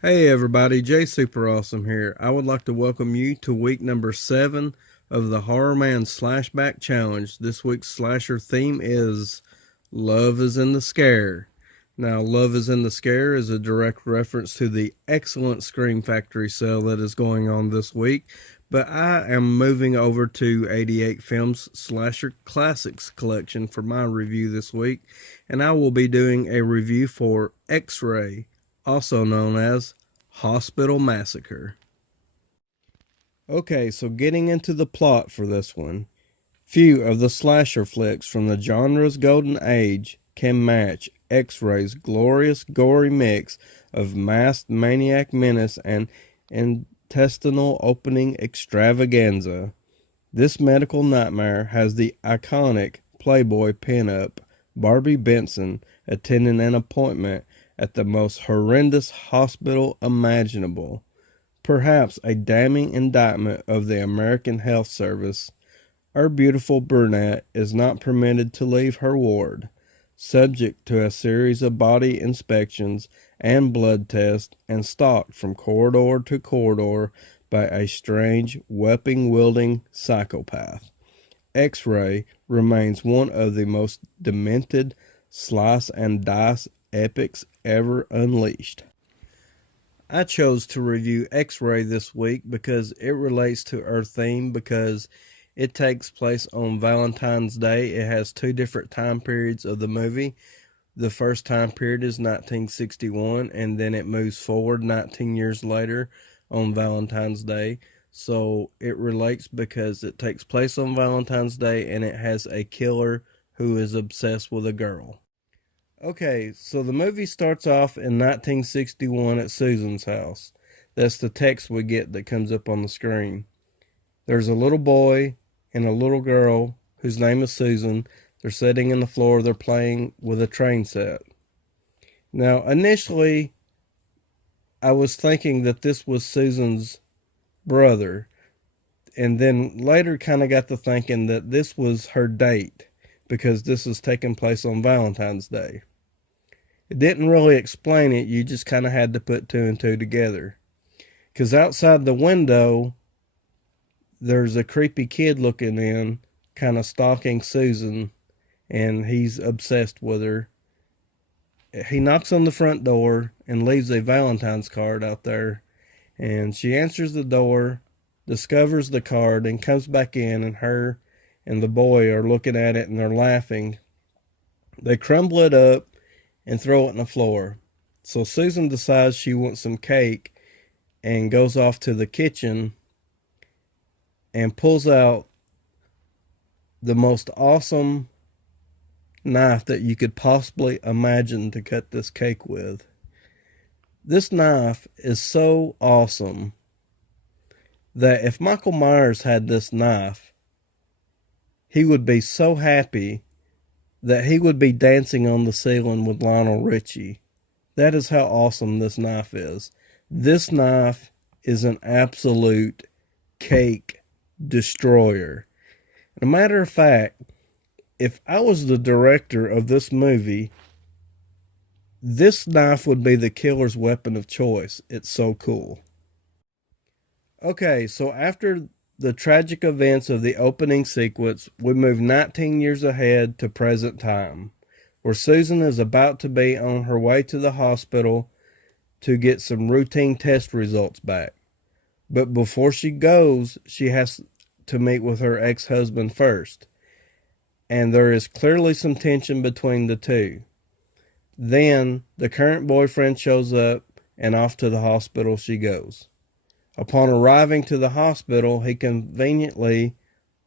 Hey everybody, Jay Super Awesome here. I would like to welcome you to week number 7 of the HORRORMan's Slashback Challenge. This week's slasher theme is Love is in the Scare. Now, Love is in the Scare is a direct reference to the excellent Scream Factory sale that is going on this week, but I am moving over to 88 Films Slasher Classics collection for my review this week, and I will be doing a review for X-Ray, also known as Hospital Massacre. Okay, so getting into the plot for this one. Few of the slasher flicks from the genre's golden age can match X-Ray's glorious, gory mix of masked maniac menace and intestinal opening extravaganza. This medical nightmare has the iconic Playboy pinup Barbi Benton attending an appointment at the most horrendous hospital imaginable. Perhaps a damning indictment of the American health service. Our beautiful brunette is not permitted to leave her ward, subject to a series of body inspections and blood tests, and stalked from corridor to corridor by a strange, weapon-wielding psychopath. X-Ray remains one of the most demented slice and dice epics ever unleashed. I chose to review X-Ray this week because it relates to our theme, because it takes place on Valentine's Day. It has two different time periods of the movie. The first time period is 1961, and then it moves forward 19 years later on Valentine's Day. So it relates because it takes place on Valentine's Day and it has a killer who is obsessed with a girl. Okay, so the movie starts off in 1961 at Susan's house. That's the text we get that comes up on the screen. There's a little boy and a little girl whose name is Susan. They're sitting on the floor. They're playing with a train set. Now, initially, I was thinking that this was Susan's brother, and then later kind of got to thinking that this was her date because this is taking place on Valentine's Day. It didn't really explain it. You just kind of had to put two and two together. Because outside the window, there's a creepy kid looking in, kind of stalking Susan, and he's obsessed with her. He knocks on the front door and leaves a Valentine's card out there, and she answers the door, discovers the card, and comes back in, and her and the boy are looking at it and they're laughing. They crumble it up and throw it on the floor. So Susan decides she wants some cake and goes off to the kitchen and pulls out the most awesome knife that you could possibly imagine to cut this cake with. This knife is so awesome that if Michael Myers had this knife, he would be so happy that he would be dancing on the ceiling with Lionel Richie. That is how awesome this knife is. This knife is an absolute cake destroyer. And a matter of fact, if I was the director of this movie, this knife would be the killer's weapon of choice. It's so cool. Okay, so after the tragic events of the opening sequence, we move 19 years ahead to present time, where Susan is about to be on her way to the hospital to get some routine test results back. But before she goes, she has to meet with her ex-husband first, and there is clearly some tension between the two. Then the current boyfriend shows up, and off to the hospital she goes. Upon arriving to the hospital, he conveniently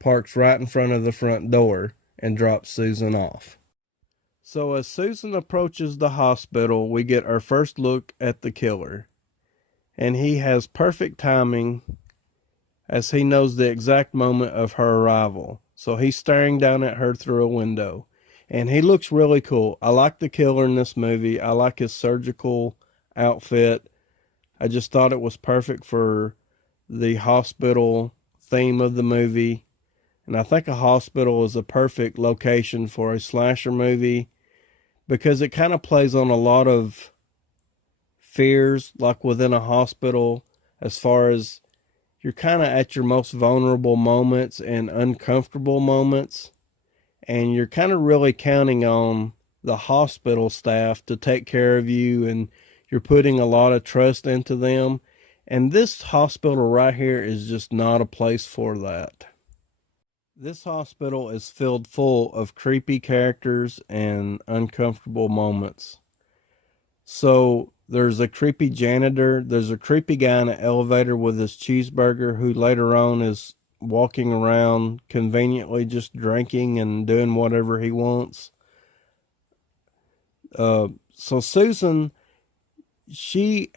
parks right in front of the front door and drops Susan off. So as Susan approaches the hospital, we get our first look at the killer. And he has perfect timing as he knows the exact moment of her arrival. So he's staring down at her through a window. And he looks really cool. I like the killer in this movie. I like his surgical outfit. I just thought it was perfect for the hospital theme of the movie. And I think a hospital is a perfect location for a slasher movie because it kind of plays on a lot of fears, like within a hospital, as far as you're kind of at your most vulnerable moments and uncomfortable moments, and you're kind of really counting on the hospital staff to take care of you, and you're putting a lot of trust into them. And this hospital right here is just not a place for that. This hospital is filled full of creepy characters and uncomfortable moments. So there's a creepy janitor. There's a creepy guy in an elevator with his cheeseburger who later on is walking around conveniently just drinking and doing whatever he wants. So Susan, she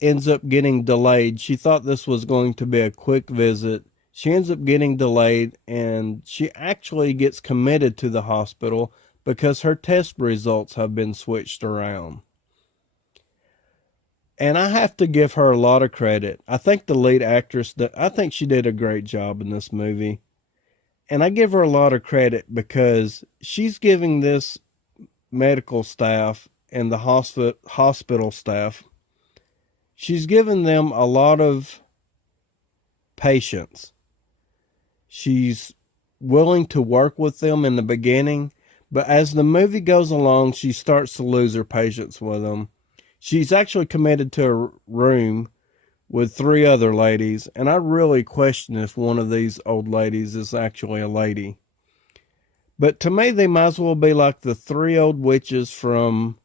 ends up getting delayed. She thought this was going to be a quick visit. She ends up getting delayed, and she actually gets committed to the hospital because her test results have been switched around. And I have to give her a lot of credit. I think the lead actress, I think she did a great job in this movie. And I give her a lot of credit because she's giving this medical staff and the hospital staff, she's given them a lot of patience. She's willing to work with them in the beginning, but as the movie goes along, she starts to lose her patience with them. She's actually committed to a room with 3 other ladies, and I really question if one of these old ladies is actually a lady. But to me, they might as well be like the 3 old witches from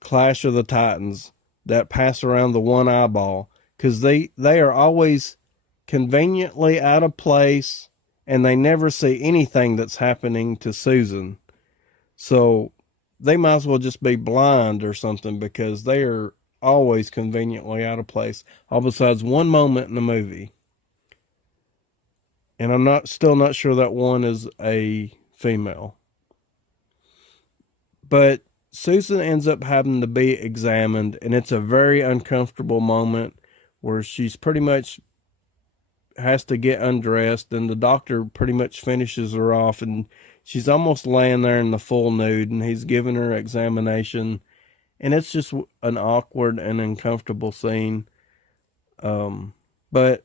Clash of the Titans that pass around the one eyeball, because they are always conveniently out of place, and they never see anything that's happening to Susan. So they might as well just be blind or something, because they are always conveniently out of place, all besides one moment in the movie. And I'm still not sure that one is a female. But Susan ends up having to be examined, and it's a very uncomfortable moment where she's pretty much has to get undressed, and the doctor pretty much finishes her off, and she's almost laying there in the full nude, and he's giving her examination, and it's just an awkward and uncomfortable scene. But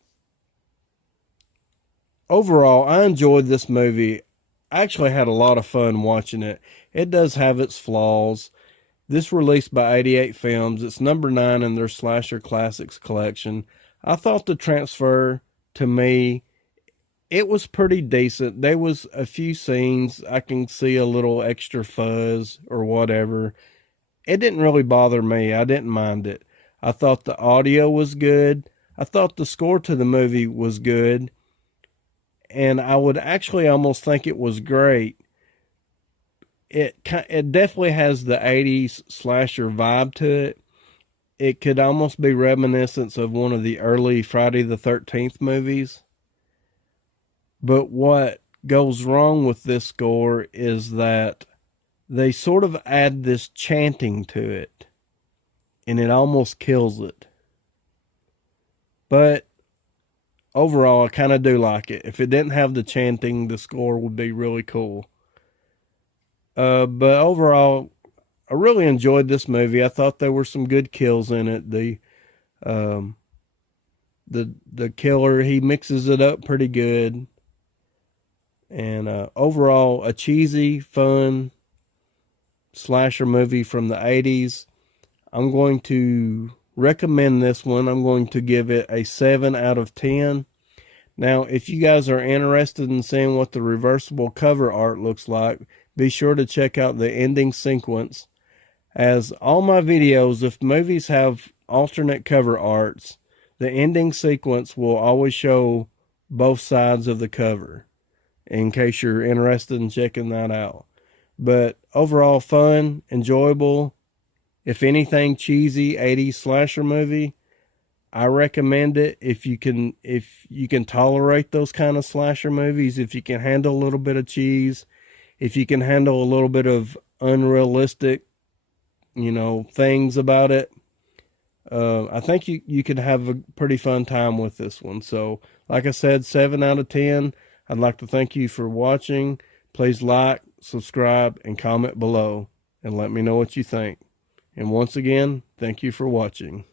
overall, I enjoyed this movie. I actually had a lot of fun watching it. It does have its flaws. This released by 88 Films. It's number 9 in their Slasher Classics collection. I thought the transfer, to me, it was pretty decent. There was a few scenes I can see a little extra fuzz or whatever. It didn't really bother me. I didn't mind it. I thought the audio was good. I thought the score to the movie was good. And I would actually almost think it was great. It definitely has the 80s slasher vibe to it. It could almost be reminiscent of one of the early Friday the 13th movies. But what goes wrong with this score is that they sort of add this chanting to it, and it almost kills it. But overall, I kind of do like it. If it didn't have the chanting, the score would be really cool. But overall, I really enjoyed this movie. I thought there were some good kills in it. The killer, he mixes it up pretty good. And overall, a cheesy, fun slasher movie from the 80s. I'm going to recommend this one. I'm going to give it a 7 out of 10. Now, if you guys are interested in seeing what the reversible cover art looks like, be sure to check out the ending sequence. As all my videos, if movies have alternate cover arts, the ending sequence will always show both sides of the cover, in case you're interested in checking that out. But overall, fun, enjoyable. If anything, cheesy 80s slasher movie. I recommend it if you can tolerate those kind of slasher movies, if you can handle a little bit of cheese, if you can handle a little bit of unrealistic, things about it. I think you could have a pretty fun time with this one. So, like I said, 7 out of 10. I'd like to thank you for watching. Please like, subscribe, and comment below, and let me know what you think. And once again, thank you for watching.